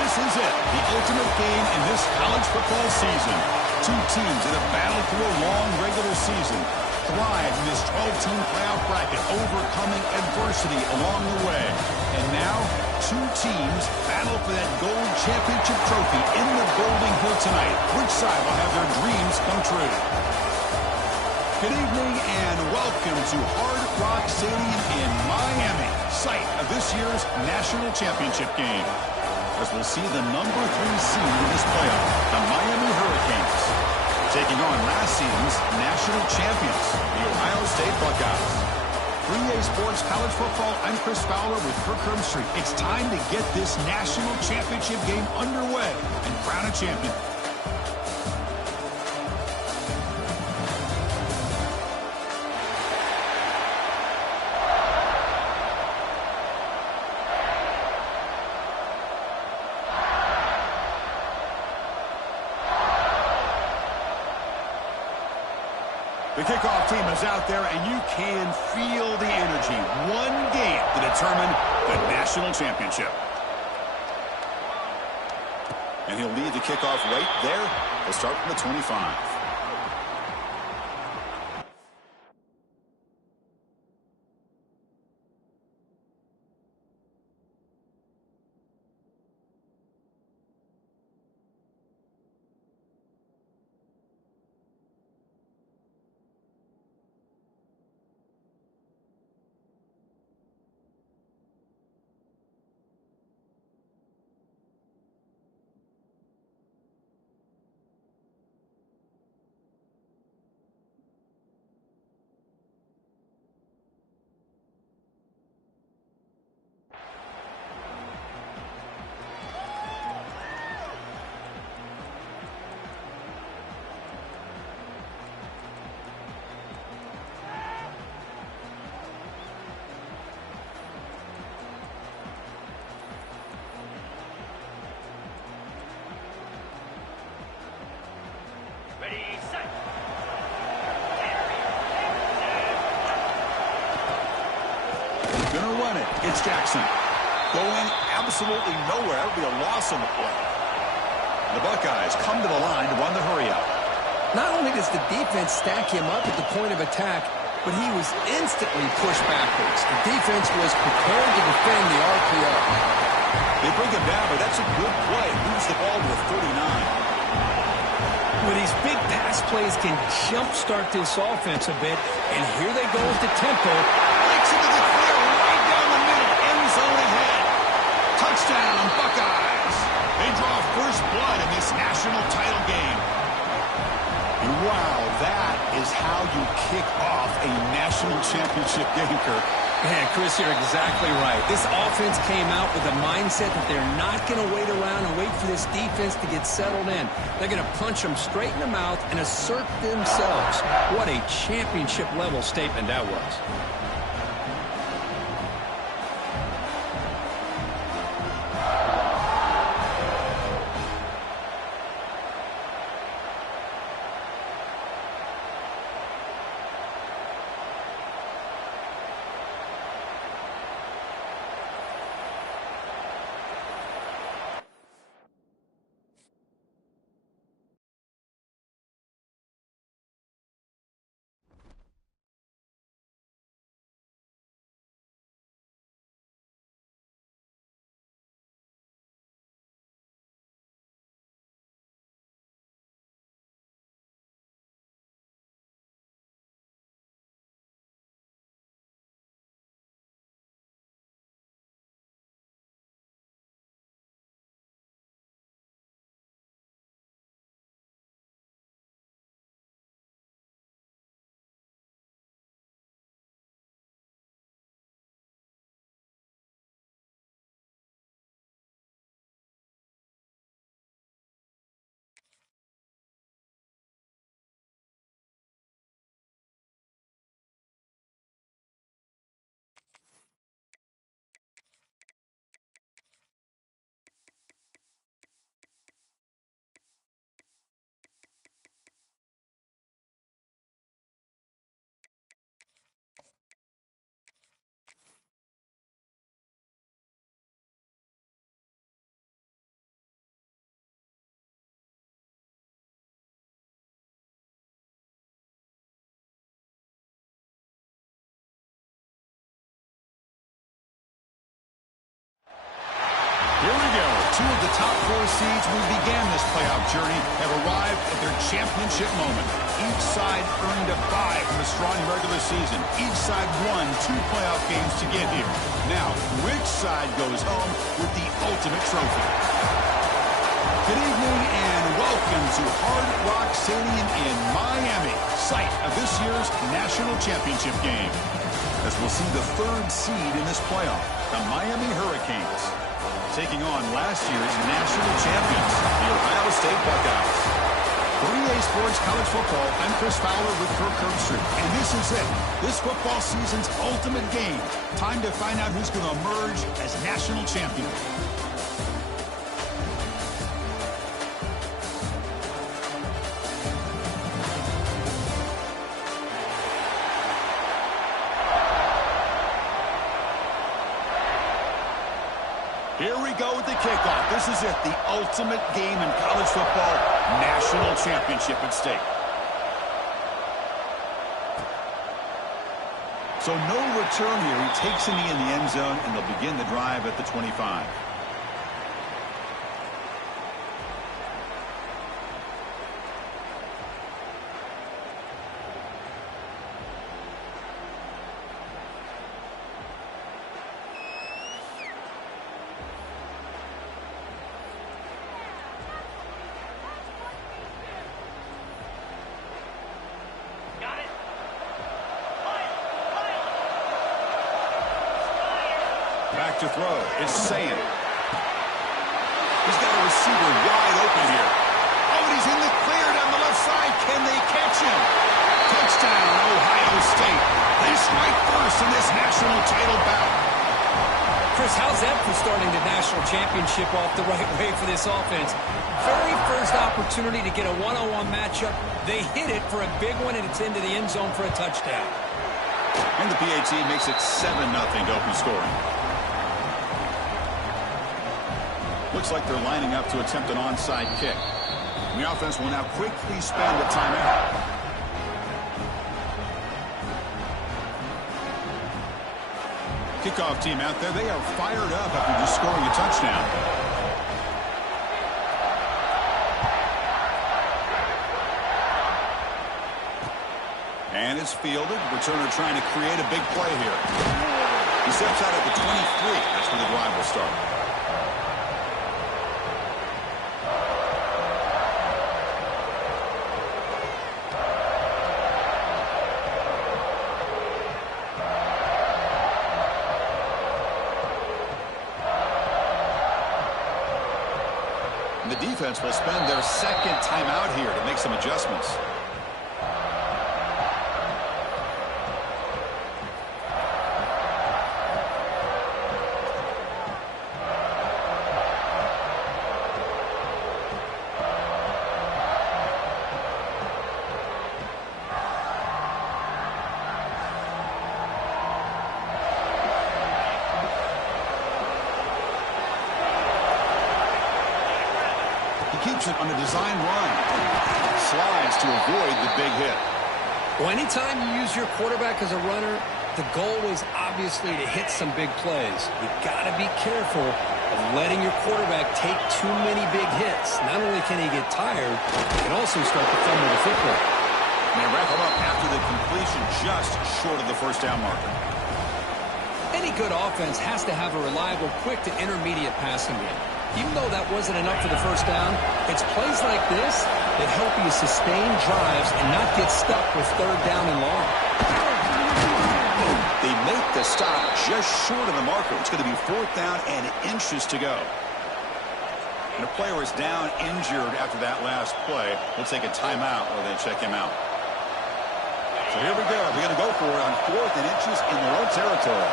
This is it, the ultimate game in this college football season. Two teams that have battled through a long regular season, thrived in this 12-team playoff bracket, overcoming adversity along the way. And now, two teams battle for that gold championship trophy in the Golden Hill tonight. Which side will have their dreams come true? Good evening and welcome to Hard Rock Stadium in Miami, site of this year's national championship game. As we'll see the number 3 seed in this playoff, the Miami Hurricanes, taking on last season's national champions, the Ohio State Buckeyes. 3A Sports College Football, I'm Chris Fowler with Kirk Herbstreit. It's time to get this national championship game underway and crown a champion. The kickoff team is out there, and you can feel the energy. One game to determine the national championship. And he'll lead the kickoff right there. He'll start from the 25. Gonna run it. It's Jackson. Going absolutely nowhere. That would be a loss on the play. The Buckeyes come to the line to run the hurry up. Not only does the defense stack him up at the point of attack, but he was instantly pushed backwards. The defense was prepared to defend the RPO. They bring him down, but that's a good play. Moves the ball to the 39. Well, these big pass plays can jumpstart this offense a bit, and here they go with the tempo. Breaks into the clear right down the middle, end zone ahead. Touchdown, Buckeyes. They draw first blood in this national title game. And wow, that is how you kick off a national championship game, Kirk. Yeah, Chris, you're exactly right. This offense came out with a mindset that they're not going to wait around and wait for this defense to get settled in. They're going to punch them straight in the mouth and assert themselves. What a championship-level statement that was. Here we go. Two of the top 4 seeds who began this playoff journey have arrived at their championship moment. Each side earned a bye from a strong regular season. Each side won 2 playoff games to get here. Now, which side goes home with the ultimate trophy? Good evening and welcome to Hard Rock Stadium in Miami, site of this year's national championship game. As we'll see the 3rd seed in this playoff, the Miami Hurricanes, taking on last year's national champions, the Ohio State Buckeyes. For EA Sports College Football, I'm Chris Fowler with Kirk Herbstreit, and this is it. This football season's ultimate game. Time to find out who's going to emerge as national champion. Here we go with the kickoff. This is it, the ultimate game in college football, national championship at stake. So no return here. He takes a knee in the end zone, and they'll begin the drive at the 25. Back to throw is Sam. He's got a receiver wide open here. Oh, and he's in the clear down the left side. Can they catch him? Touchdown, Ohio State. They strike first in this national title bout. Chris, how's that for starting the national championship off the right way for this offense? Very first opportunity to get a one-on-one matchup. They hit it for a big one, and it's into the end zone for a touchdown. And the PAT makes it 7-0 to open scoring. Looks like they're lining up to attempt an onside kick. And the offense will now quickly spend a timeout. Kickoff team out there, they are fired up after just scoring a touchdown. And it's fielded. Returner trying to create a big play here. He steps out at the 23. That's where the drive will start. The defense will spend their 2nd timeout here to make some adjustments. Keeps it on a design run. Slides to avoid the big hit. Well, anytime you use your quarterback as a runner, the goal is obviously to hit some big plays. You've got to be careful of letting your quarterback take too many big hits. Not only can he get tired, he can also start to fumble the football. And they wrap him up after the completion just short of the first down marker. Any good offense has to have a reliable, quick to intermediate passing game. Even though that wasn't enough for the first down, it's plays like this that help you sustain drives and not get stuck with 3rd down and long. They make the stop just short of the marker. It's going to be 4th down and inches to go. And the player is down injured after that last play. We'll take a timeout while they check him out. So here we go. They're going to go for it on 4th and inches in their own territory.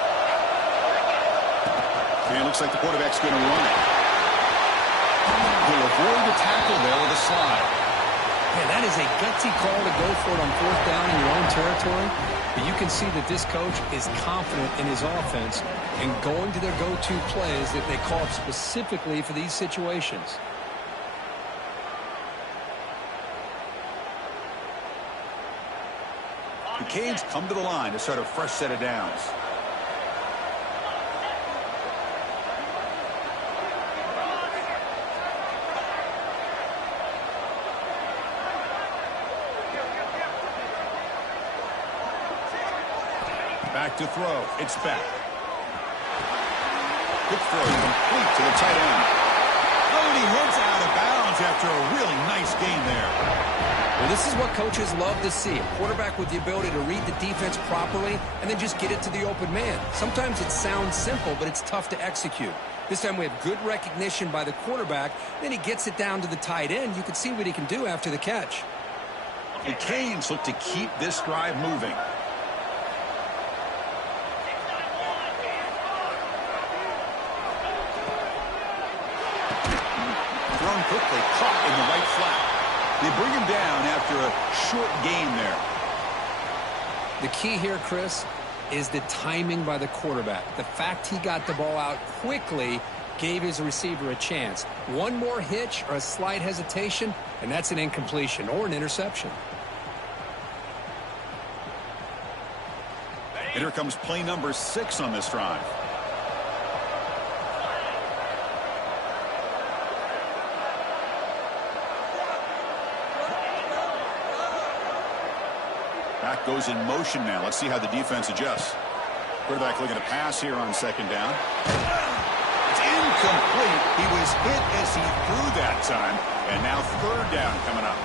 And it looks like the quarterback's going to run it. He'll avoid the tackle there with a slide. Man, that is a gutsy call to go for it on 4th down in your own territory. But you can see that this coach is confident in his offense and going to their go-to plays that they call specifically for these situations. The Canes come to the line to start a fresh set of downs. back to throw. It's back. Quick throw complete to the tight end. Oh, and he heads out of bounds after a really nice gain there. Well, this is what coaches love to see. A quarterback with the ability to read the defense properly and then just get it to the open man. Sometimes it sounds simple, but it's tough to execute. This time we have good recognition by the quarterback. Then he gets it down to the tight end. You can see what he can do after the catch. The Canes look to keep this drive moving. Thrown quickly, caught in the right flat. They bring him down after a short gain there. The key here, Chris, is the timing by the quarterback. The fact he got the ball out quickly gave his receiver a chance. One more hitch or a slight hesitation, and that's an incompletion or an interception. And here comes play number 6 on this drive. Back goes in motion now. Let's see how the defense adjusts. Quarterback looking to pass here on second down. It's incomplete. He was hit as he threw that time. And now third down coming up.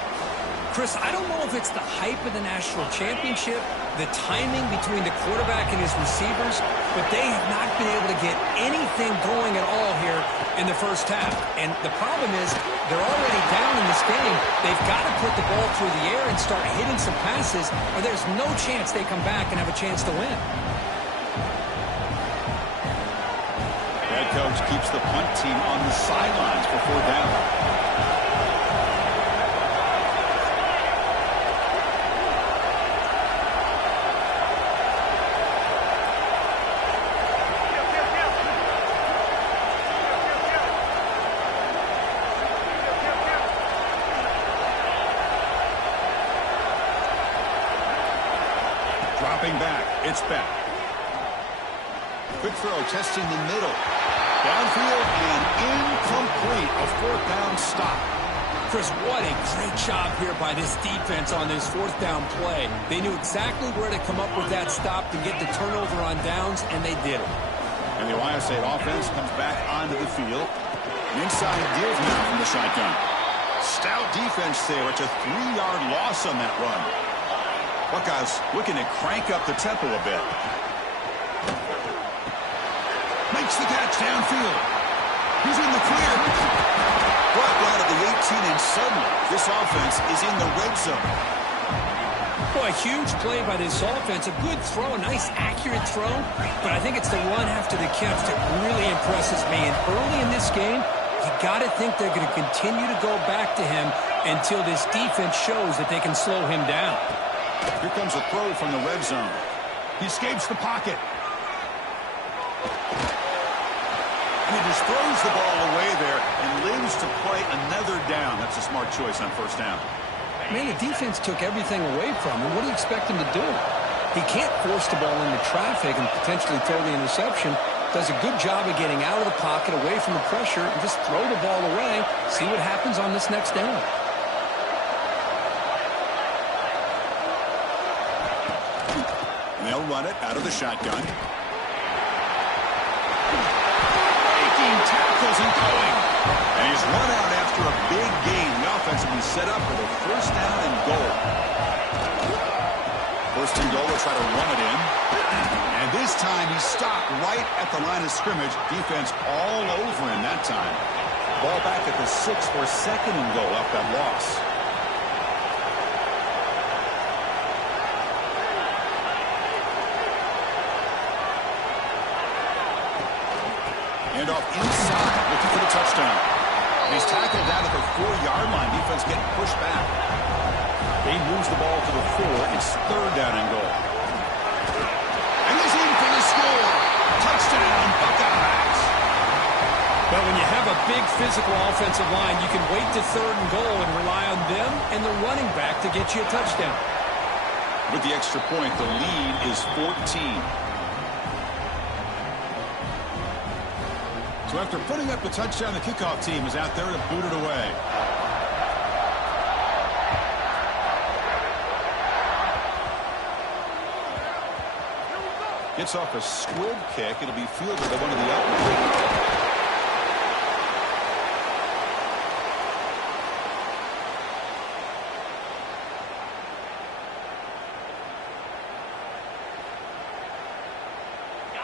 Chris, I don't know if it's the hype of the national championship, the timing between the quarterback and his receivers, but they have not been able to get anything going at all here in the first half. And the problem is they're already down in this game. They've got to put the ball through the air and start hitting some passes, or there's no chance they come back and have a chance to win. Head coach keeps the punt team on the sidelines for fourth down. Dropping back, it's back. Quick throw, testing the middle. Downfield and incomplete. A fourth down stop. Chris, what a great job here by this defense on this fourth down play. They knew exactly where to come up with that stop to get the turnover on downs, and they did it. And the Ohio State offense comes back onto the field. An inside give now from the shotgun. Stout defense there. It's a 3-yard loss on that run. Buckeyes looking to crank up the tempo a bit. Makes the catch downfield. He's in the clear. Brought down to the 18, and suddenly this offense is in the red zone. Boy, a huge play by this offense. A good throw, a nice accurate throw. But I think it's the run after the catch that really impresses me. And early in this game, you got to think they're going to continue to go back to him until this defense shows that they can slow him down. Here comes a throw from the red zone. He escapes the pocket. And he just throws the ball away there and lives to play another down. That's a smart choice on first down. Man, the defense took everything away from him. What do you expect him to do? He can't force the ball into traffic and potentially throw the interception. Does a good job of getting out of the pocket, away from the pressure, and just throw the ball away. See what happens on this next down. They'll run it out of the shotgun. Breaking tackles and going. And he's run out after a big gain. The offense will be set up for the first down and goal. First and goal, they'll try to run it in. And this time he stopped right at the line of scrimmage. Defense all over him that time. Ball back at the 6 for second and goal off that loss. Handoff inside, looking for the touchdown. And he's tackled down at the 4-yard line. Defense getting pushed back. He moves the ball to the 4. It's third down and goal. And he's in for the score. Touchdown, Buckeyes. Well, when you have a big physical offensive line, you can wait to third and goal and rely on them and the running back to get you a touchdown. With the extra point, the lead is 14. So after putting up the touchdown, the kickoff team is out there to boot it away. Gets off a squib kick. It'll be fielded by one of the upright.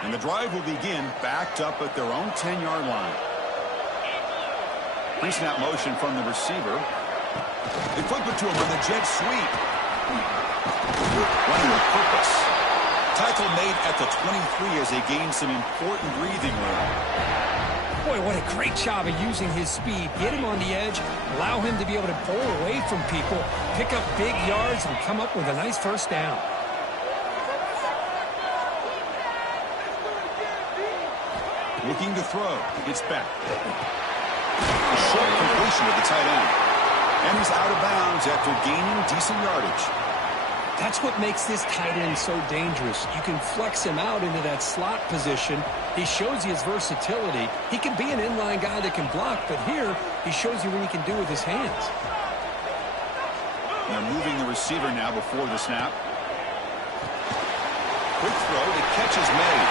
And the drive will begin backed up at their own 10-yard line. Pre-snap motion from the receiver. They flip it to him on the jet sweep. Running with purpose. Tackle made at the 23 as they gain some important breathing room. Boy, what a great job of using his speed. Get him on the edge, allow him to be able to pull away from people, pick up big yards, and come up with a nice first down. Looking to throw. It's back. A short completion to the tight end. And he's out of bounds after gaining decent yardage. That's what makes this tight end so dangerous. You can flex him out into that slot position. He shows you his versatility. He can be an inline guy that can block, but here he shows you what he can do with his hands. They're moving the receiver now before the snap. Quick throw. The catch is made.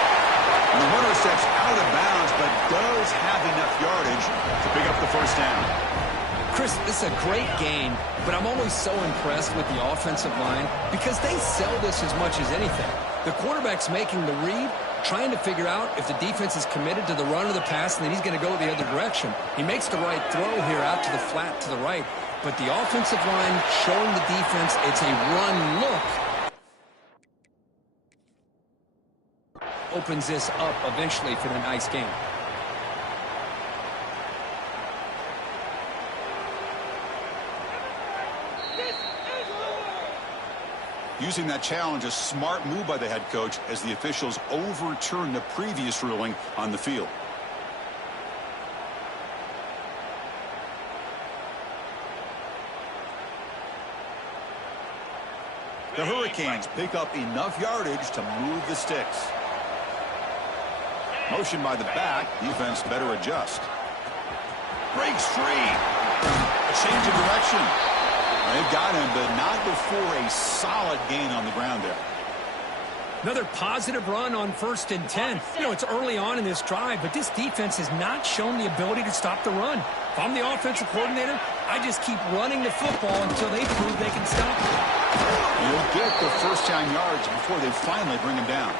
And the runner steps out of bounds, but does have enough yardage to pick up the first down. Chris, this is a great game, but I'm always so impressed with the offensive line because they sell this as much as anything. The quarterback's making the read, trying to figure out if the defense is committed to the run or the pass, and then he's going to go the other direction. He makes the right throw here out to the flat to the right, but the offensive line showing the defense it's a run look. Opens this up eventually for the nice game. Using that challenge, a smart move by the head coach as the officials overturn the previous ruling on the field. The Hurricanes pick up enough yardage to move the sticks. Motion by the back. Defense better adjust. Breaks free. A change of direction. They've got him, but not before a solid gain on the ground there. Another positive run on 1st and 10. You know, it's early on in this drive, but this defense has not shown the ability to stop the run. If I'm the offensive coordinator, I just keep running the football until they prove they can stop it. You'll get the first down yards before they finally bring him down.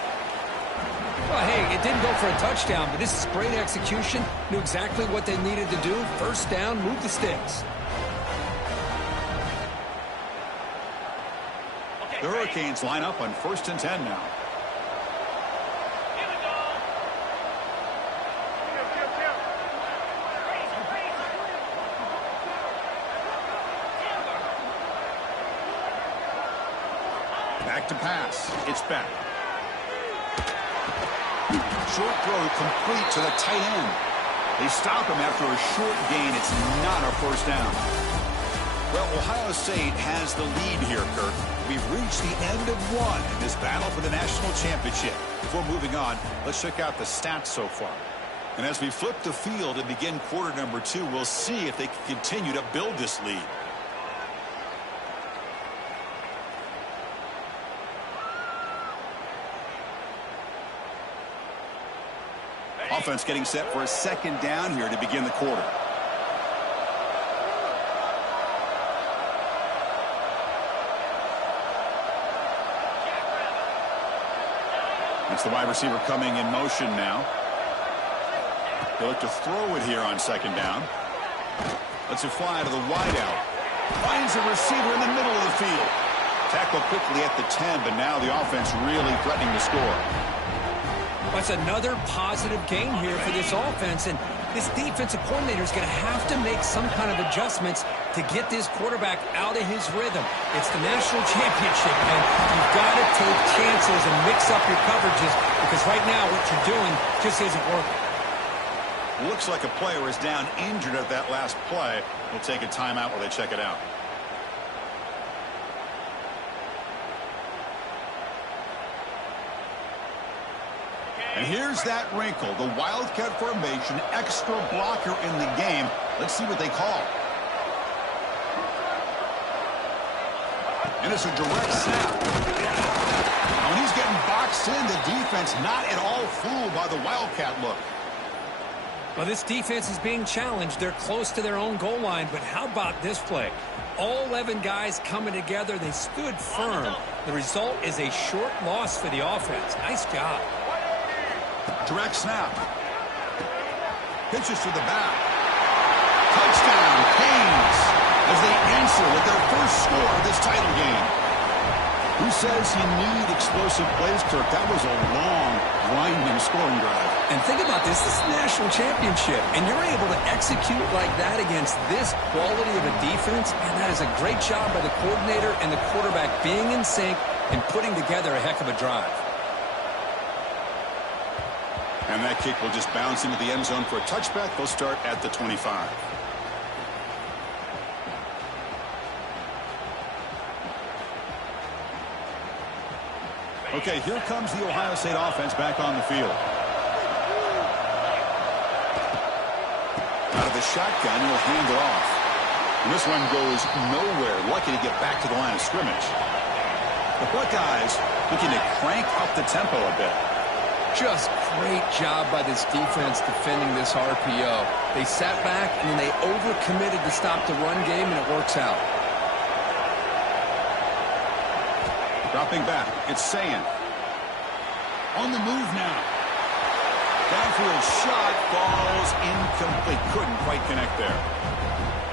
Well, hey, it didn't go for a touchdown, but this is great execution. Knew exactly what they needed to do. First down, move the sticks. The Hurricanes line up on 1st and 10 now. Back to pass. It's back. Short throw complete to the tight end. They stop him after a short gain. It's not a first down. Well, Ohio State has the lead here, Kirk. We've reached the end of one in this battle for the national championship. Before moving on, let's check out the stats so far. And as we flip the field and begin quarter number 2, we'll see if they can continue to build this lead. Offense getting set for a second down here to begin the quarter. It's the wide receiver coming in motion now. They look to throw it here on second down. Lets it fly to the wideout. Finds a receiver in the middle of the field. Tackle quickly at the 10, but now the offense really threatening to score. That's another positive gain here for this offense, and this defensive coordinator is going to have to make some kind of adjustments to get this quarterback out of his rhythm. It's the national championship, and you've got to take chances and mix up your coverages because right now what you're doing just isn't working. Looks like a player is down injured at that last play. We'll take a timeout while they check it out. And here's that wrinkle, the Wildcat formation, extra blocker in the game. Let's see what they call. And it's a direct snap. When he He's getting boxed in. The defense not at all fooled by the Wildcat look. Well, this defense is being challenged. They're close to their own goal line, but how about this play? All 11 guys coming together. They stood firm. The result is a short loss for the offense. Nice job. Direct snap. Pitches to the back. Touchdown, Canes, as they answer with their first score of this title game. Who says you need explosive plays, Kirk? That was a long, grinding scoring drive. And think about this. This is a national championship, and you're able to execute like that against this quality of a defense, and that is a great job by the coordinator and the quarterback being in sync and putting together a heck of a drive. And that kick will just bounce into the end zone for a touchback. They'll start at the 25. Okay, here comes the Ohio State offense back on the field. Out of the shotgun, he'll hand it off. And this one goes nowhere. Lucky to get back to the line of scrimmage. The Buckeyes looking to crank up the tempo a bit. Just great job by this defense defending this RPO. They sat back and then they overcommitted to stop the run game, and it works out. Dropping back, it's Sand. On the move now. Downfield shot falls incomplete. Couldn't quite connect there.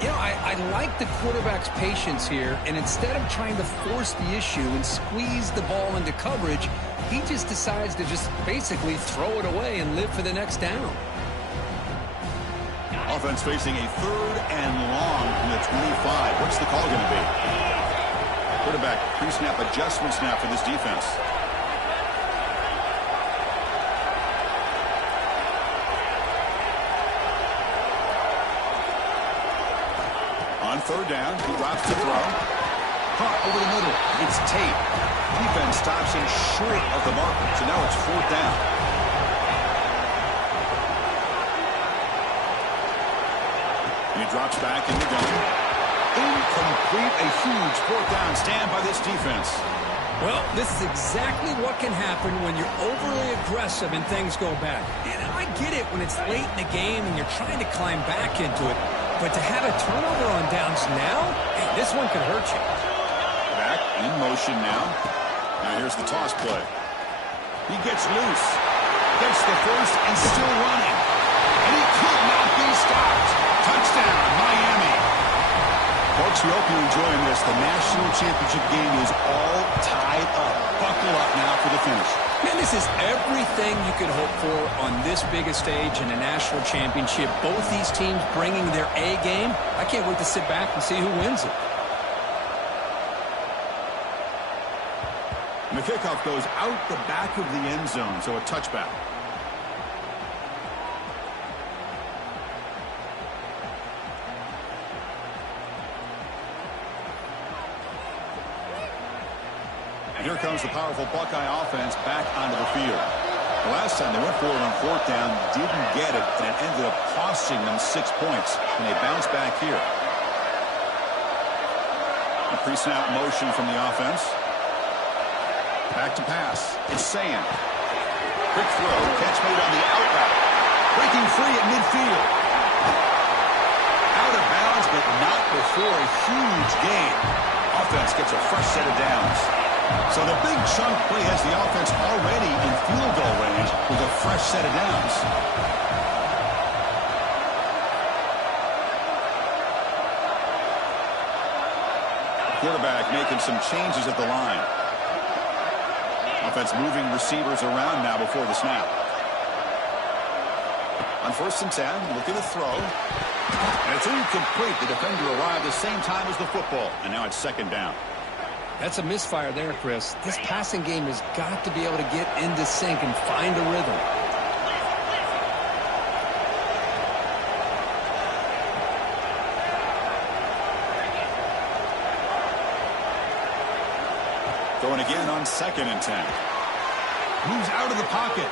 You know, I like the quarterback's patience here, and instead of trying to force the issue and squeeze the ball into coverage, he just decides to just basically throw it away and live for the next down. Offense facing a 3rd and long from the 25. What's the call going to be? Quarterback pre-snap adjustments now for this defense. On 3rd down, he drops to throw. Caught over the middle. It's Tate. Defense stops him short of the marker, so now it's 4th down. And he drops back in the gun. Incomplete. A huge 4th down stand by this defense. Well, this is exactly what can happen when you're overly aggressive and things go bad. And I get it when it's late in the game and you're trying to climb back into it. But to have a turnover on downs now, hey, this one could hurt you. Back in motion now. Now here's the toss play. He gets loose. Gets the first and still running. And he could not be stopped. Touchdown, Miami. Folks, we hope you're enjoying this. The national championship game is all tied up. Buckle up now for the finish. Man, this is everything you could hope for on this biggest stage in a national championship. Both these teams bringing their A game. I can't wait to sit back and see who wins it. And the kickoff goes out the back of the end zone, so a touchback. Here comes the powerful Buckeye offense back onto the field. The last time they went forward on 4th down, didn't get it, and it ended up costing them 6 points. And they bounce back here. A pre-snap motion from the offense. Back to pass. It's Sand. Quick throw. Catch made on the out route. Breaking free at midfield. Out of bounds, but not before a huge gain. Offense gets a fresh set of downs. So the big chunk play has the offense already in field goal range with a fresh set of downs. Quarterback making some changes at the line. Offense moving receivers around now before the snap. On 1st and 10, looking to throw. And it's incomplete. The defender arrived the same time as the football. And now it's 2nd down. That's a misfire there, Chris. This passing game has got to be able to get into sync and find a rhythm. Going again on 2nd and 10. Moves out of the pocket.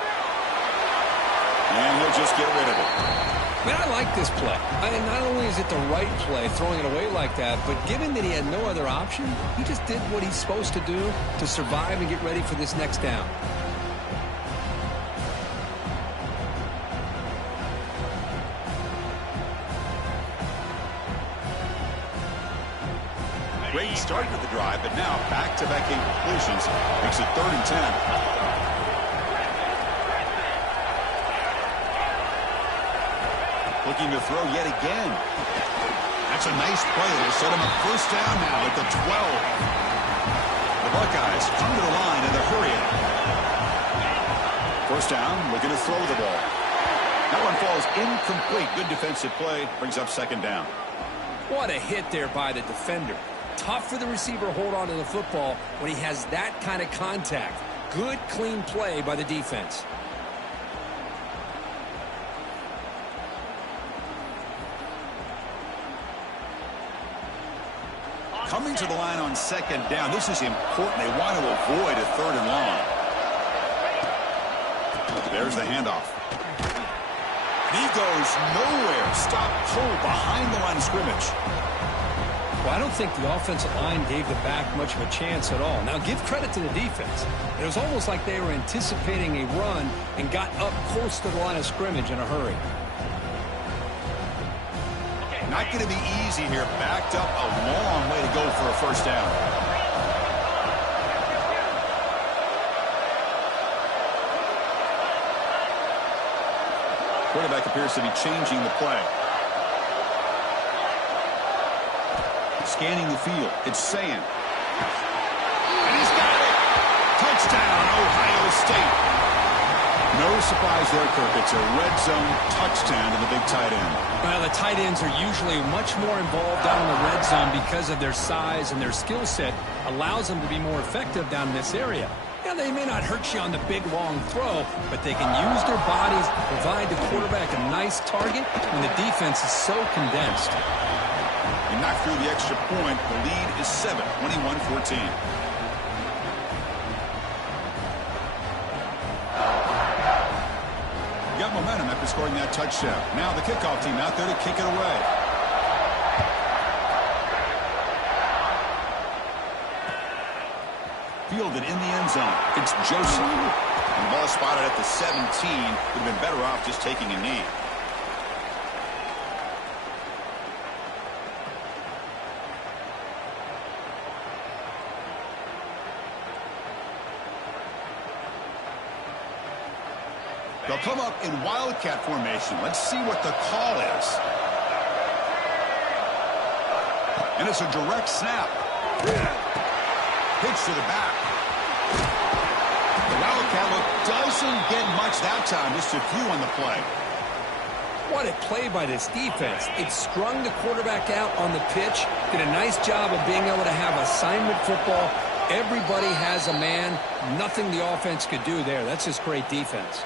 And he'll just get rid of it. Man, I like this play. Not only is it the right play, throwing it away like that, but given that he had no other option, he just did what he's supposed to do to survive and get ready for this next down. Great start to the drive, but now back-to-back incompletions makes it 3rd and 10. Looking to throw yet again. That's a nice play. It'll set him up 1st down now at the 12. The Buckeyes come to the line and they're hurrying. 1st down, looking to throw the ball. That one falls incomplete. Good defensive play. Brings up 2nd down. What a hit there by the defender. Tough for the receiver to hold on to the football when he has that kind of contact. Good, clean play by the defense. Coming to the line on 2nd down. This is important. They want to avoid a 3rd and long. There's the handoff. He goes nowhere. Stop cold behind the line of scrimmage. Well, I don't think the offensive line gave the back much of a chance at all. Now, give credit to the defense. It was almost like they were anticipating a run and got up close to the line of scrimmage in a hurry. Not going to be easy here. Backed up a long way to go for a 1st down. Quarterback appears to be changing the play. Scanning the field. It's Sand. And he's got it. Touchdown, Ohio State. No surprise there, Kirk. It's a red zone touchdown to the big tight end. Well, the tight ends are usually much more involved down in the red zone because of their size, and their skill set allows them to be more effective down in this area. Now, they may not hurt you on the big, long throw, but they can use their bodies to provide the quarterback a nice target when the defense is so condensed. He knocked through the extra point. The lead is 7, 21-14. Got momentum after scoring that touchdown. Now the kickoff team out there to kick it away. Fielded in the end zone. It's Joseph. And the ball spotted at the 17. Would have been better off just taking a knee. They'll come up in wildcat formation. Let's see what the call is. And it's a direct snap. Pitch to the back. The wildcat look doesn't get much that time. Just a few on the play. What a play by this defense. It strung the quarterback out on the pitch. Did a nice job of being able to have assignment football. Everybody has a man. Nothing the offense could do there. That's just great defense.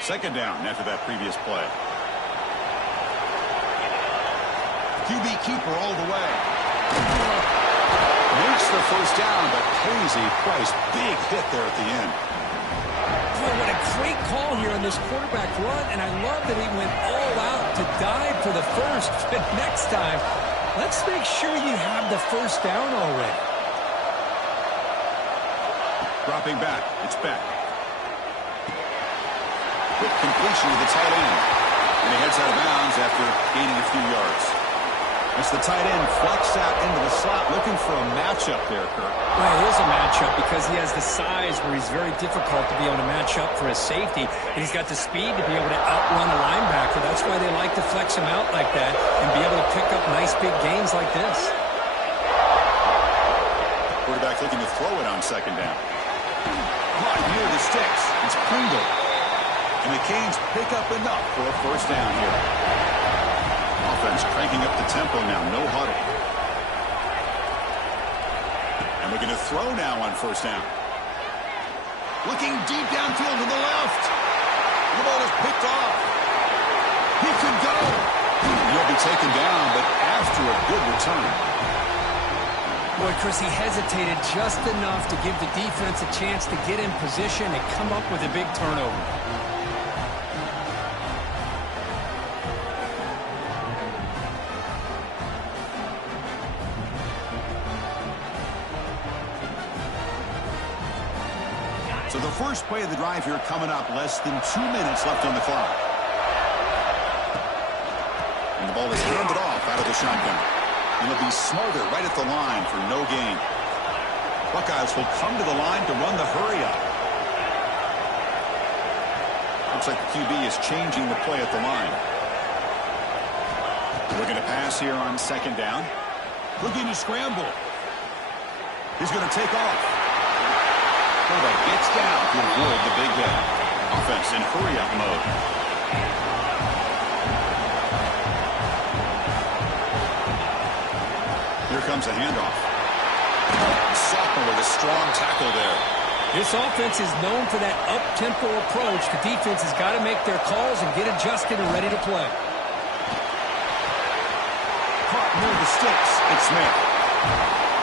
Second down after that previous play. QB keeper all the way. Makes the 1st down, but pays a price. Big hit there at the end. Boy, what a great call here on this quarterback run, and I love that he went all out to dive for the 1st. But next time, let's make sure you have the 1st down already. Dropping back. It's Beck. Quick completion to the tight end. And he heads out of bounds after gaining a few yards. It's the tight end flex out into the slot, looking for a matchup there, Kirk. Well, it is a matchup because he has the size where he's very difficult to be able to match up for his safety. And he's got the speed to be able to outrun a linebacker. That's why they like to flex him out like that and be able to pick up nice big gains like this. Quarterback looking to throw it on 2nd down. Caught near the sticks. It's Pringle. And the Canes pick up enough for a 1st down here. Offense cranking up the tempo now. No huddle. And looking to throw now on 1st down. Looking deep downfield to the left. The ball is picked off. He could go. He'll be taken down, but after a good return. Boy, Chris, he hesitated just enough to give the defense a chance to get in position and come up with a big turnover. So the first play of the drive here coming up, less than 2 minutes left on the clock. And the ball is handed off out of the shotgun. And it'll be smothered right at the line for no gain. Buckeyes will come to the line to run the hurry up. Looks like the QB is changing the play at the line. Looking to pass here on second down. Looking to scramble. He's going to take off. Quarterback gets down to avoid the big hit. Offense in hurry-up mode. Here comes a handoff. Sophomore with a strong tackle there. This offense is known for that up-tempo approach. The defense has got to make their calls and get adjusted and ready to play. Caught near the sticks. It's Smith.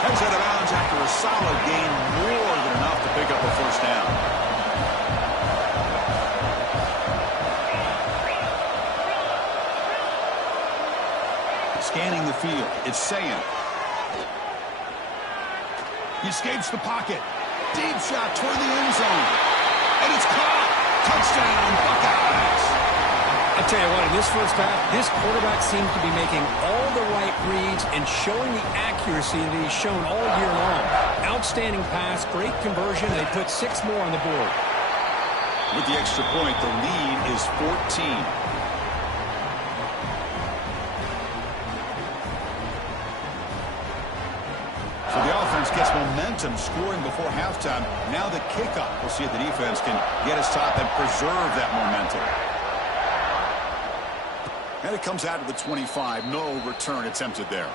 Heads out of bounds after a solid gain, more than enough to pick up a first down. Scanning the field, it's Sayan. He escapes the pocket. Deep shot toward the end zone. And it's caught. Touchdown, Buckeyes. I tell you what, in this first half, this quarterback seems to be making all the right reads and showing the accuracy that he's shown all year long. Outstanding pass, great conversion, and they put 6 more on the board. With the extra point, the lead is 14. So the offense gets momentum scoring before halftime. Now the kickoff. We'll see if the defense can get us top and preserve that momentum. And it comes out of the 25. No return attempted there.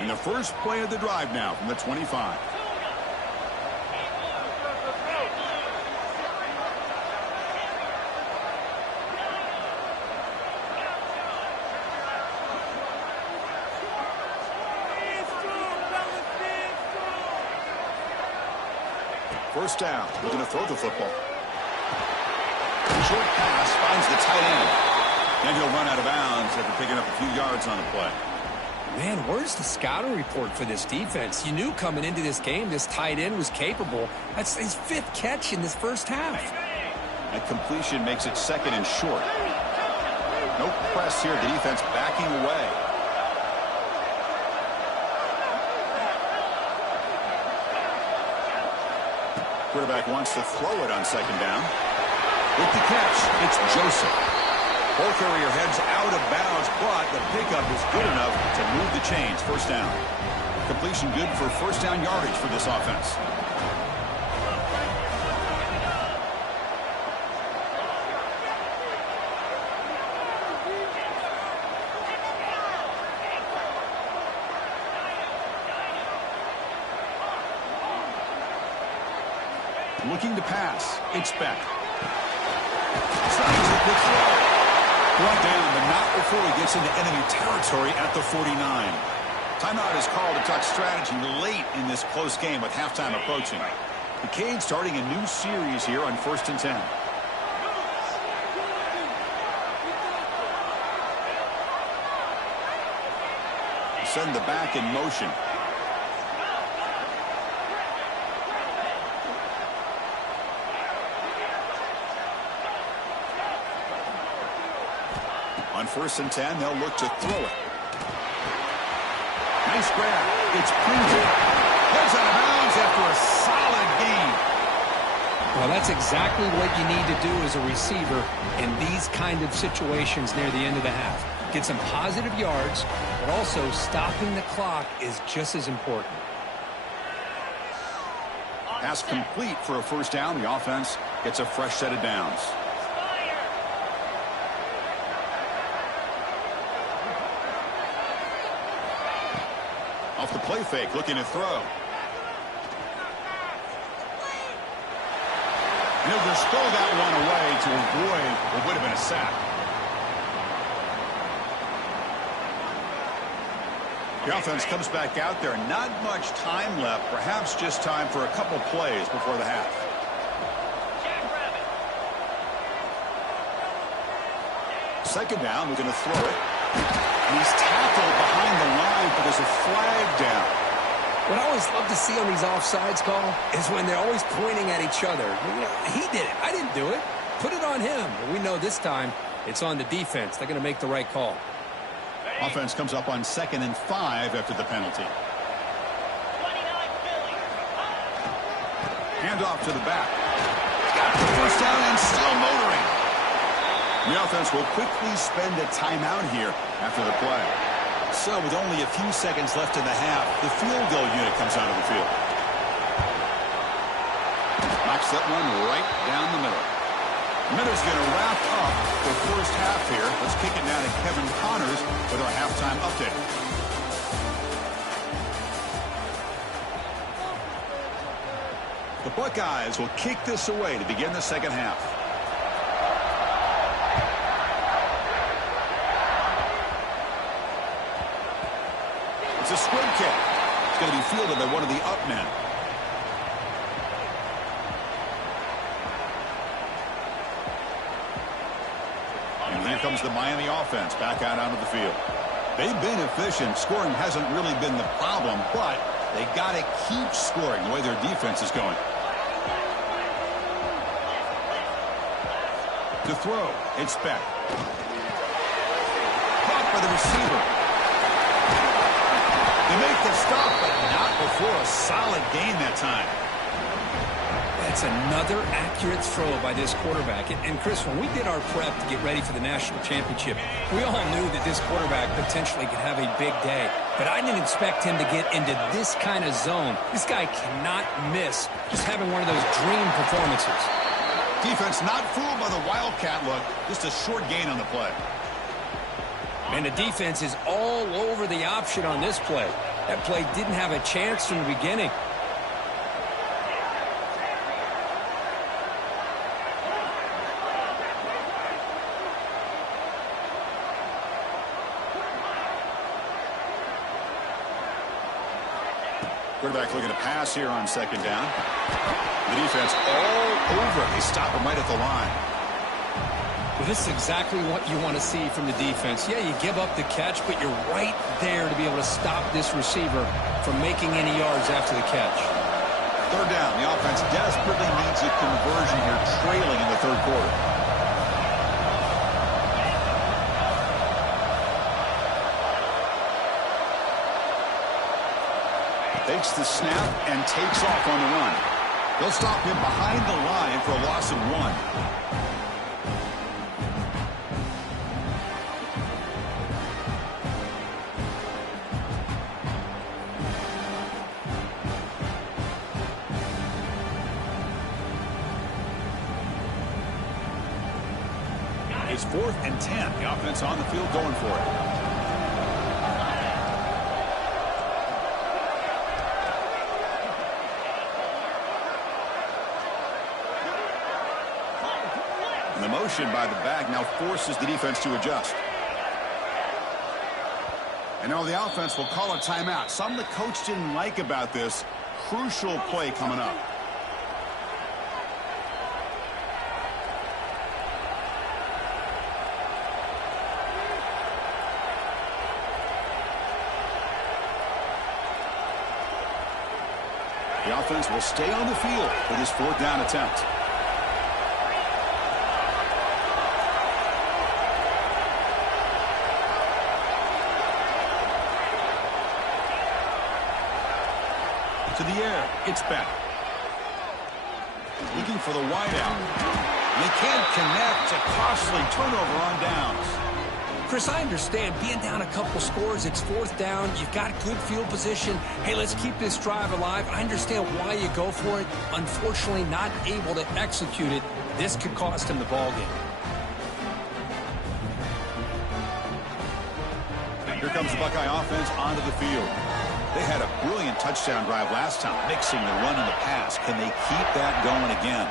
And the first play of the drive now from the 25. First down. We're going to throw the football. Short pass finds the tight end. And he'll run out of bounds after picking up a few yards on the play. Man, where's the scouting report for this defense? You knew coming into this game this tight end was capable. That's his 5th catch in this first half. That completion makes it second and short. No press here. The defense backing away. Quarterback wants to throw it on second down. With the catch, it's Joseph. Ball carrier heads out of bounds, but the pickup is good enough to move the chains. First down. Completion good for first down yardage for this offense. Looking to pass. It's Beck. Slides it, the throw. Brought down, but not before he gets into enemy territory at the 49. Timeout is called to talk strategy late in this close game with halftime approaching. The Canes starting a new series here on 1st and 10. Send the back in motion. On 1st and 10, they'll look to throw it. Nice grab. It's Punter. Heads out of bounds after a solid gain. Well, that's exactly what you need to do as a receiver in these kind of situations near the end of the half. Get some positive yards, but also stopping the clock is just as important. Pass complete for a first down. The offense gets a fresh set of downs. Off the play fake, looking to throw. And he'll just throw that one away to avoid what would have been a sack. The offense comes back out there. Not much time left. Perhaps just time for a couple plays before the half. Second down, we're going to throw it. And he's tackled behind the line, but there's a flag down. What I always love to see on these offsides call is when they're always pointing at each other. You know, he did it. I didn't do it. Put it on him. But we know this time it's on the defense. They're going to make the right call. Offense comes up on 2nd and 5 after the penalty. Hand off to the back. Got the first down and still motoring. The offense will quickly spend a timeout here after the play. So with only a few seconds left in the half, the field goal unit comes out of the field. Knocks that one right down the middle. Minutes going to wrap up the first half here. Let's kick it now to Kevin Connors with our halftime update. The Buckeyes will kick this away to begin the second half. It's a squib kick. It's going to be fielded by one of the up men. And here comes the Miami offense back out onto the field. They've been efficient. Scoring hasn't really been the problem, but they got to keep scoring the way their defense is going. To throw, it's Beck. Caught by the receiver. They make the stop, but not before a solid gain that time. That's another accurate throw by this quarterback. And Chris, when we did our prep to get ready for the national championship, we all knew that this quarterback potentially could have a big day. But I didn't expect him to get into this kind of zone. This guy cannot miss just having one of those dream performances. Defense not fooled by the Wildcat look. Just a short gain on the play. And the defense is all over the option on this play. That play didn't have a chance from the beginning. Quarterback looking to pass here on second down. The defense all over. They stop him right at the line. Well, this is exactly what you want to see from the defense. Yeah, you give up the catch, but you're right there to be able to stop this receiver from making any yards after the catch. Third down. The offense desperately needs a conversion here, trailing in the third quarter. Takes the snap and takes off on the run. They'll stop him behind the line for a loss of 1. It's 4th and 10. The offense on the field going for it. The motion by the back now forces the defense to adjust. And now the offense will call a timeout. Something the coach didn't like about this. Crucial play coming up. The offense will stay on the field for this 4th down attempt. To the air, it's back. Looking for the wideout. They can't connect. A costly turnover on downs. Chris, I understand being down a couple scores, it's 4th down, you've got good field position. Hey, let's keep this drive alive. I understand why you go for it. Unfortunately, not able to execute it. This could cost him the ball game. Here comes the Buckeye offense onto the field. They had a brilliant touchdown drive last time, mixing the run and the pass. Can they keep that going again?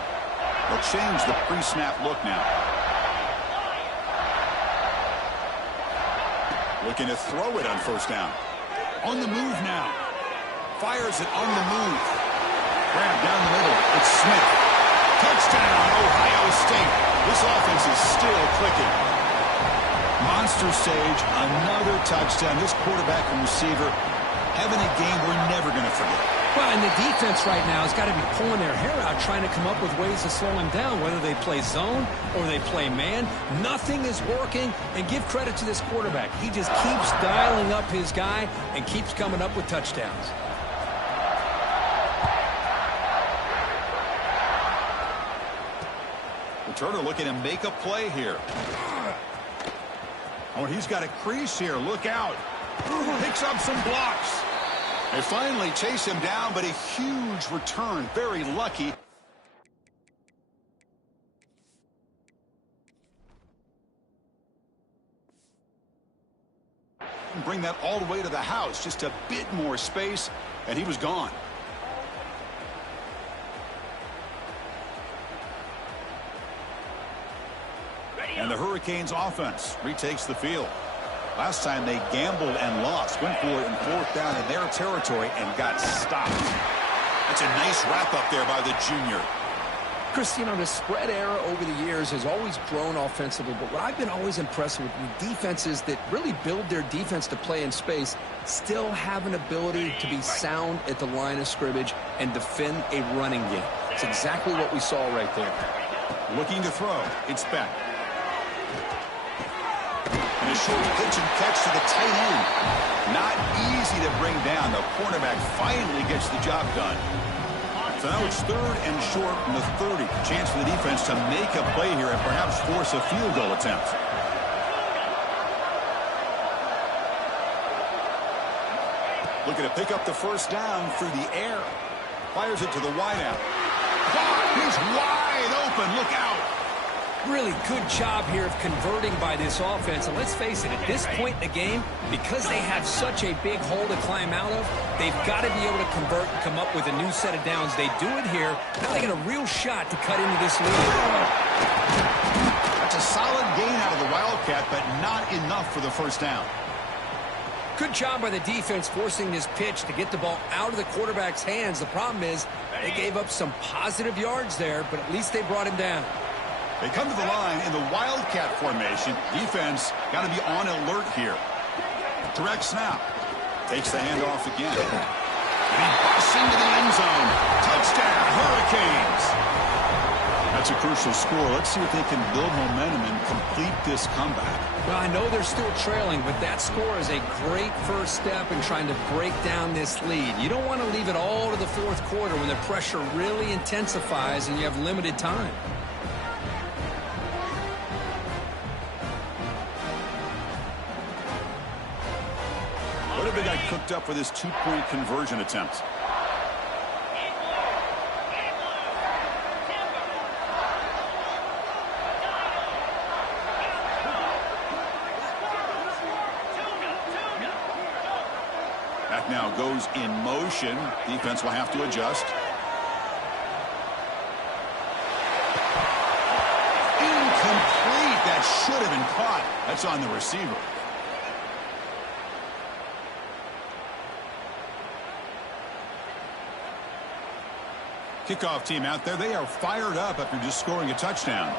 They'll change the pre-snap look now. Looking to throw it on first down. On the move now. Fires it on the move. Grab down the middle. It's Smith. Touchdown, Ohio State. This offense is still clicking. Monster stage, another touchdown. This quarterback and receiver having a game we're never going to forget. Well, and the defense right now has got to be pulling their hair out trying to come up with ways to slow him down, whether they play zone or they play man. Nothing is working, and give credit to this quarterback. He just keeps dialing up his guy and keeps coming up with touchdowns. Returner looking to make a play here. Oh, he's got a crease here. Look out. Picks up some blocks. They finally chase him down, but a huge return. Very lucky. Bring that all the way to the house. Just a bit more space, and he was gone. And the Hurricanes offense retakes the field. Last time they gambled and lost. Went for it in fourth down in their territory and got stopped. That's a nice wrap-up there by the junior. Chris, you know, the spread era over the years has always grown offensively, but what I've been always impressed with defenses that really build their defense to play in space still have an ability to be sound at the line of scrimmage and defend a running game. It's exactly what we saw right there. Looking to throw. It's back. And a short pitch and catch to the tight end. Not easy to bring down. The cornerback finally gets the job done. So now it's third and short from the 30. Chance for the defense to make a play here and perhaps force a field goal attempt. Looking to pick up the first down through the air. Fires it to the wideout. He's wide open. Look out. Really good job here of converting by this offense. And let's face it, at this point in the game, because they have such a big hole to climb out of, they've got to be able to convert and come up with a new set of downs. They do it here. Now they get a real shot to cut into this lead. That's a solid gain out of the Wildcat, but not enough for the first down. Good job by the defense forcing this pitch to get the ball out of the quarterback's hands. The problem is they gave up some positive yards there, but at least they brought him down. They come to the line in the Wildcat formation. Defense got to be on alert here. Direct snap. Takes the handoff again. And he busts into the end zone. Touchdown, Hurricanes. That's a crucial score. Let's see if they can build momentum and complete this comeback. Well, I know they're still trailing, but that score is a great first step in trying to break down this lead. You don't want to leave it all to the fourth quarter when the pressure really intensifies and you have limited time. What have they got cooked up for this two-point conversion attempt? Back now goes in motion. Defense will have to adjust. Incomplete. That should have been caught. That's on the receiver. Kickoff team out there. They are fired up after just scoring a touchdown.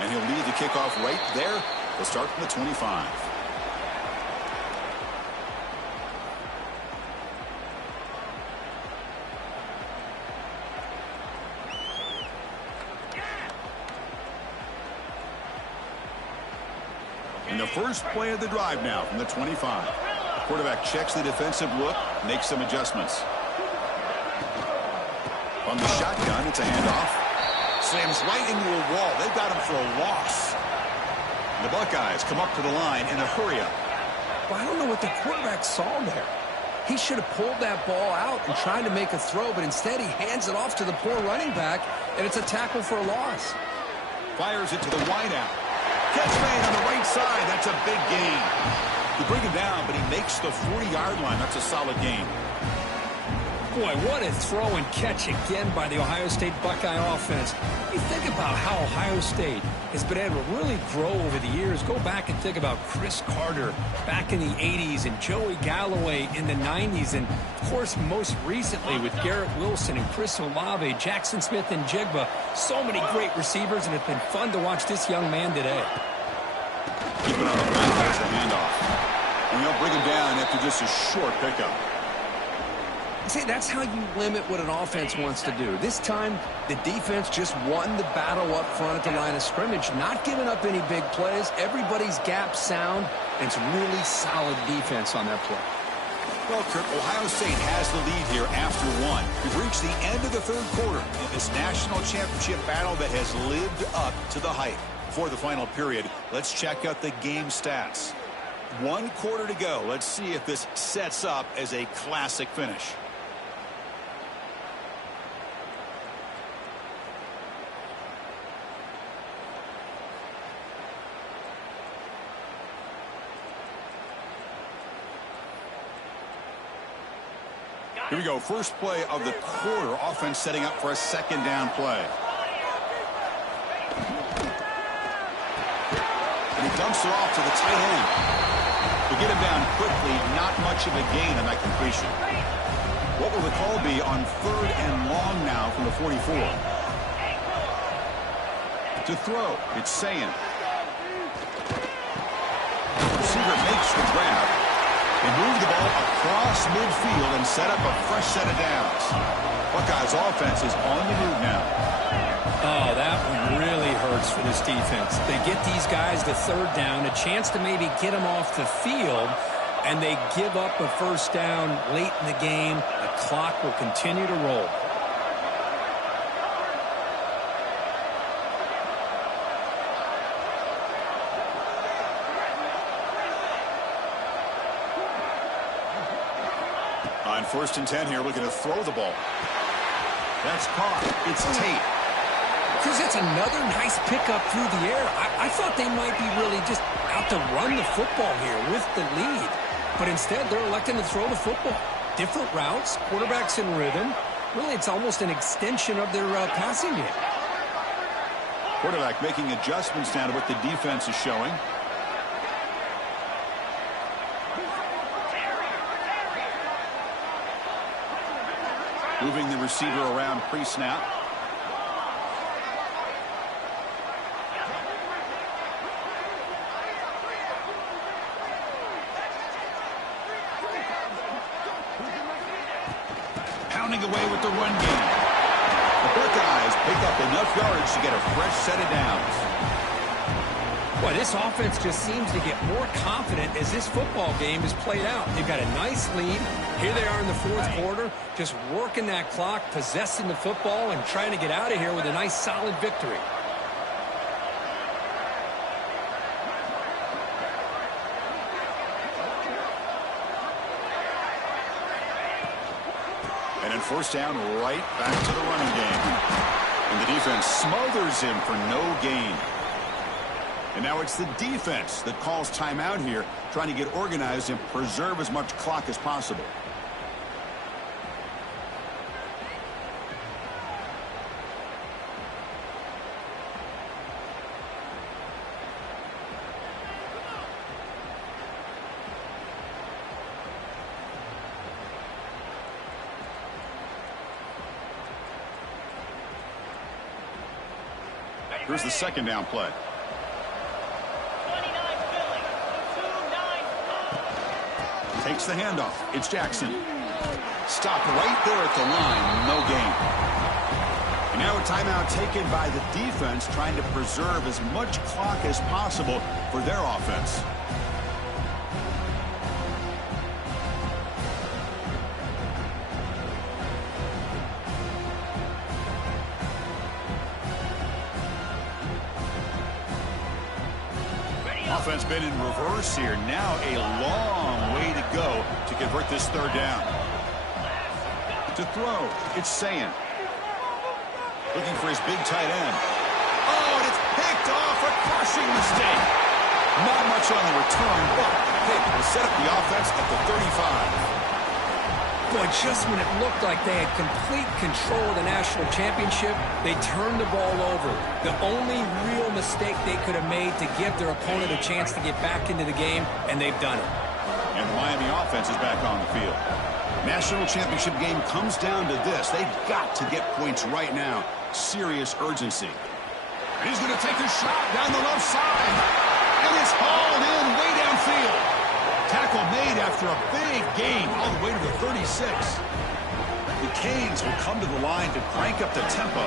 And he'll lead the kickoff right there. They'll start from the 25. And the first play of the drive now from the 25. Quarterback checks the defensive look, makes some adjustments. On the shotgun, it's a handoff. Slams right into a wall. They've got him for a loss. The Buckeyes come up to the line in a hurry-up. Well, I don't know what the quarterback saw there. He should have pulled that ball out and tried to make a throw, but instead he hands it off to the poor running back, and it's a tackle for a loss. Fires it to the wideout. Catch made on the right side. That's a big gain. You bring him down, but he makes the 40-yard line. That's a solid gain. Boy, what a throw and catch again by the Ohio State Buckeye offense. You think about how Ohio State has been able to really grow over the years. Go back and think about Chris Carter back in the 80s and Joey Galloway in the 90s. And, of course, most recently with Garrett Wilson and Chris Olave, Jackson Smith and Jigba. So many great receivers, and it's been fun to watch this young man today. Keep it on the ground. There's the handoff. And they'll bring him down after just a short pickup. See, that's how you limit what an offense wants to do. This time, the defense just won the battle up front at the line of scrimmage, not giving up any big plays. Everybody's gap sound, and it's really solid defense on that play. Well, Kurt, Ohio State has the lead here after one. We've reached the end of the third quarter in this national championship battle that has lived up to the hype. For the final period, let's check out the game stats. 1 quarter to go. Let's see if this sets up as a classic finish. Here we go. First play of the quarter. Offense setting up for a second down play. And he dumps it off to the tight end. To get him down quickly, not much of a gain on that completion. What will the call be on 3rd and long now from the 44? To throw, it's Sayin. Receiver makes the grab. They move the ball across midfield and set up a fresh set of downs. Buckeyes offense is on the move now. Oh, that one really hurts for this defense. They get these guys the 3rd down, a chance to maybe get them off the field, and they give up a first down late in the game. The clock will continue to roll. On 1st and 10 here, looking to throw the ball. That's caught. It's Tate. Because it's another nice pickup through the air. I thought they might be really just out to run the football here with the lead. But instead, they're electing to throw the football. Different routes, quarterbacks in rhythm. Really, it's almost an extension of their passing game. Quarterback making adjustments now to what the defense is showing. Moving the receiver around pre-snap. Pounding away with the run game. The Buckeyes pick up enough yards to get a fresh set of downs. Boy, this offense just seems to get more confident as this football game is played out. They've got a nice lead. Here they are in the 4th quarter, just working that clock, possessing the football, and trying to get out of here with a nice, solid victory. And then 1st down, right back to the running game. And the defense smothers him for no gain. And now it's the defense that calls timeout here, trying to get organized and preserve as much clock as possible. Here's the 2nd down play. Takes the handoff. It's Jackson. Stopped right there at the line. No gain. And now a timeout taken by the defense, trying to preserve as much clock as possible for their offense. Offense been in reverse here. Now a long way to go to convert this 3rd down. To throw, it's Sayin. Looking for his big tight end. Oh, and it's picked off. A crushing mistake. Not much on the return, but hey, will set up the offense at the 35. Boy, just when it looked like they had complete control of the national championship, they turned the ball over. The only real mistake they could have made to give their opponent a chance to get back into the game, and they've done it. And the Miami offense is back on the field. National championship game comes down to this. They've got to get points right now. Serious urgency. He's going to take a shot down the left side. And it's hauled in way downfield. Tackle made after a big gain all the way to the 36. The Canes will come to the line to crank up the tempo.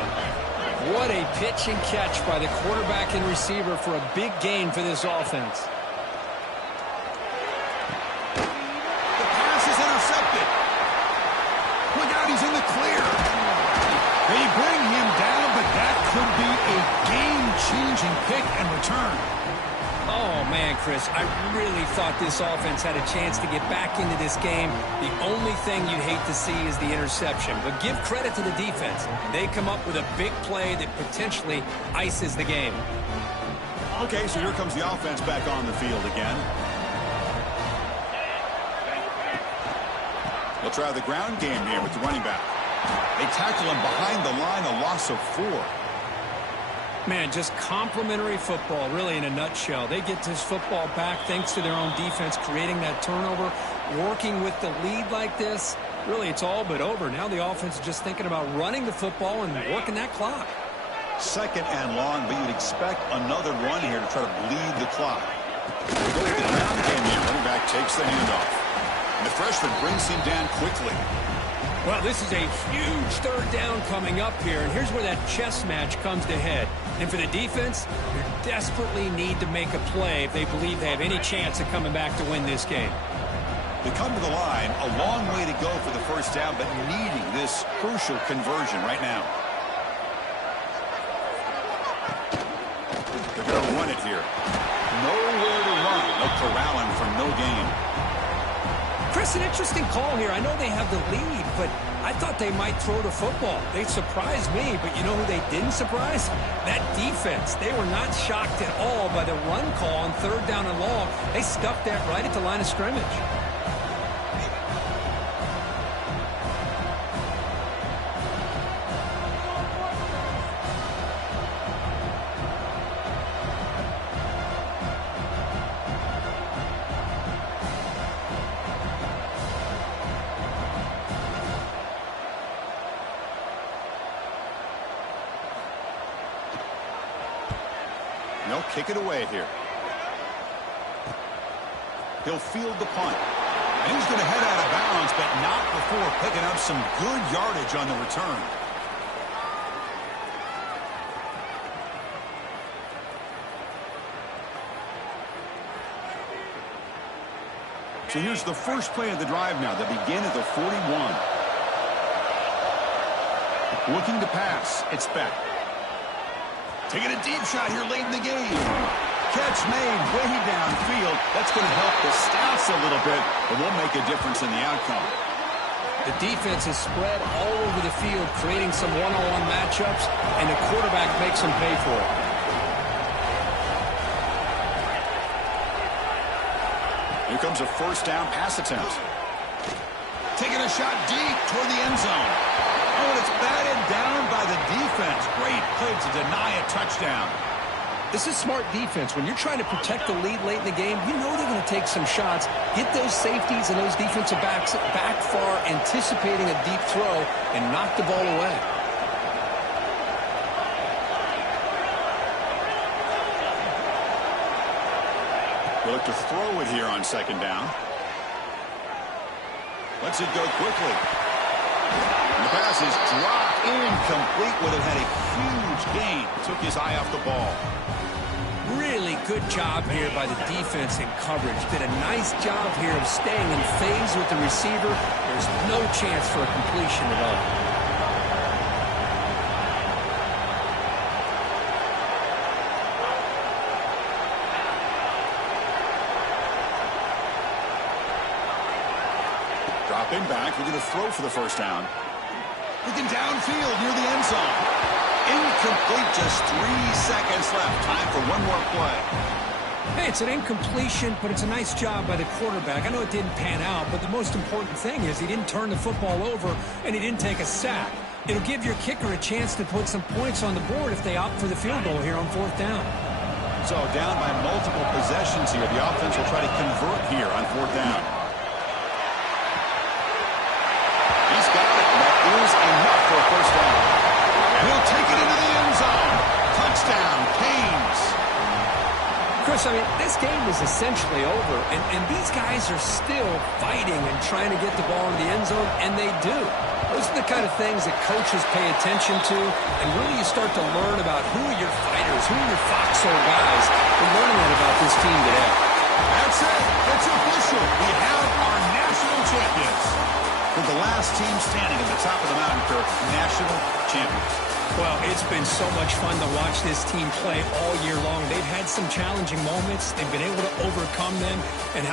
What a pitch and catch by the quarterback and receiver for a big gain for this offense. The pass is intercepted. Look out, he's in the clear. They bring him down, but that could be a game-changing pick and return. Oh, man, Chris, I really thought this offense had a chance to get back into this game. The only thing you'd hate to see is the interception. But give credit to the defense. They come up with a big play that potentially ices the game. Okay, so here comes the offense back on the field again. They'll try the ground game here with the running back. They tackle him behind the line, a loss of 4. Man, just complimentary football, really, in a nutshell. They get this football back thanks to their own defense, creating that turnover, working with the lead like this. Really, it's all but over. Now the offense is just thinking about running the football and working that clock. 2nd and long, but you'd expect another run here to try to bleed the clock. They go with the ground game here. Running back takes the handoff. And the freshman brings him down quickly. Well, this is a huge 3rd down coming up here, and here's where that chess match comes to head. And for the defense, they desperately need to make a play if they believe they have any chance of coming back to win this game. They come to the line, a long way to go for the 1st down, but needing this crucial conversion right now. They're going to run it here. Nowhere to run. They'll corral him for no gain. Chris, an interesting call here. I know they have the lead, but I thought they might throw the football. They surprised me, but you know who they didn't surprise? That defense. They were not shocked at all by the run call on 3rd down and long. They stuck that right at the line of scrimmage. They'll kick it away here. He'll field the punt. And he's going to head out of bounds, but not before picking up some good yardage on the return. So here's the first play of the drive now. They begin at the 41. Looking to pass. It's back. Taking a deep shot here late in the game. Catch made way downfield. That's going to help the stats a little bit, but won't make a difference in the outcome. The defense is spread all over the field, creating some one-on-one matchups, and the quarterback makes them pay for it. Here comes a 1st down pass attempt. Taking a shot deep toward the end zone. Oh, and it's batted down by the defense. Great play to deny a touchdown. This is smart defense. When you're trying to protect the lead late in the game, you know they're going to take some shots, get those safeties and those defensive backs back far, anticipating a deep throw, and knock the ball away. They look to throw it here on 2nd down. Lets it go quickly. And the pass is dropped incomplete. Would have had a huge gain. Took his eye off the ball. Really good job here by the defense in coverage. Did a nice job here of staying in phase with the receiver. There's no chance for a completion at all. Dropping back. We're going to throw for the 1st down. Looking downfield near the end zone. Incomplete, just 3 seconds left. Time for one more play. Hey, it's an incompletion, but it's a nice job by the quarterback. I know it didn't pan out, but the most important thing is he didn't turn the football over and he didn't take a sack. It'll give your kicker a chance to put some points on the board if they opt for the field goal here on 4th down. So down by multiple possessions here. The offense will try to convert here on 4th down. He's got it. That is enough for a 1st down. And he'll take it into the end zone. Touchdown, Canes. Chris, I mean, this game is essentially over, and these guys are still fighting and trying to get the ball in the end zone, and they do. Those are the kind of things that coaches pay attention to, and really you start to learn about who are your fighters, who are your foxhole guys. We're learning that about this team today. That's it. It's official. We have our national champions. For the last team standing at the top of the mountain, Kirk, national champions. Well, it's been so much fun to watch this team play all year long. They've had some challenging moments. They've been able to overcome them and